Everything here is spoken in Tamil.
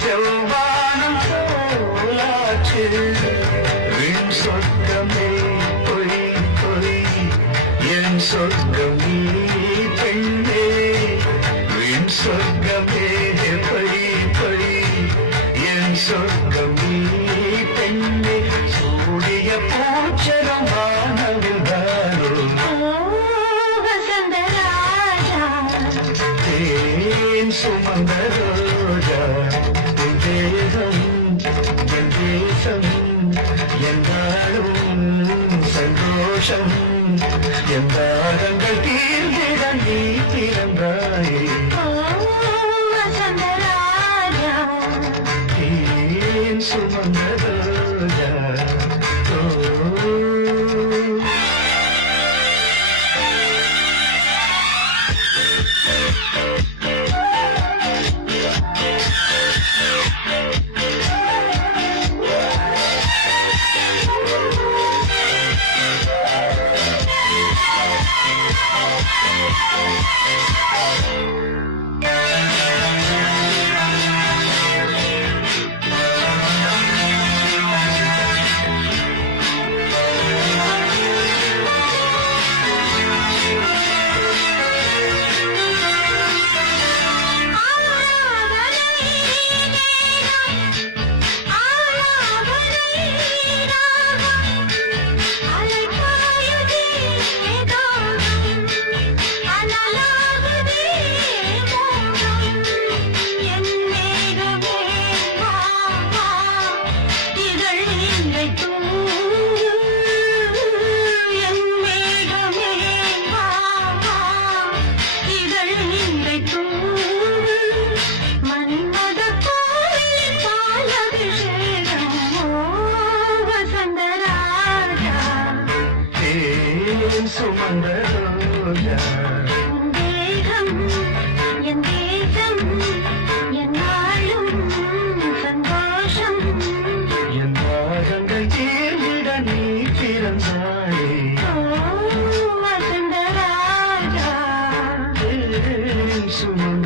செவ்வானம் போலாச்சு என் சொர்க்கமே பொய் பொய் என் சொர்க்கம் நீ பெண்ணே என் சொர்க்கமே பொய் பொய் என் சொர்க்கம் நீ பெண்ணே சூடிய பூச்சரம் வானவில்தானோ தேன் சுமந்த ரோஜா என் தேகம் என் தேசம் என்னாலும் சந்தோஷம் என் தாரங்கள் தீர்ந்திட நீ பிறந்தாயே தேன் சுமந்த ரோஜா சுமந்த ரோஜா தேகம் என் தேசம் என்னாலும் சந்தோஷம் என் தாகங்கள் தீர்ந்திட நீ பிறந்தாயே வசந்த ராஜா சுமந்த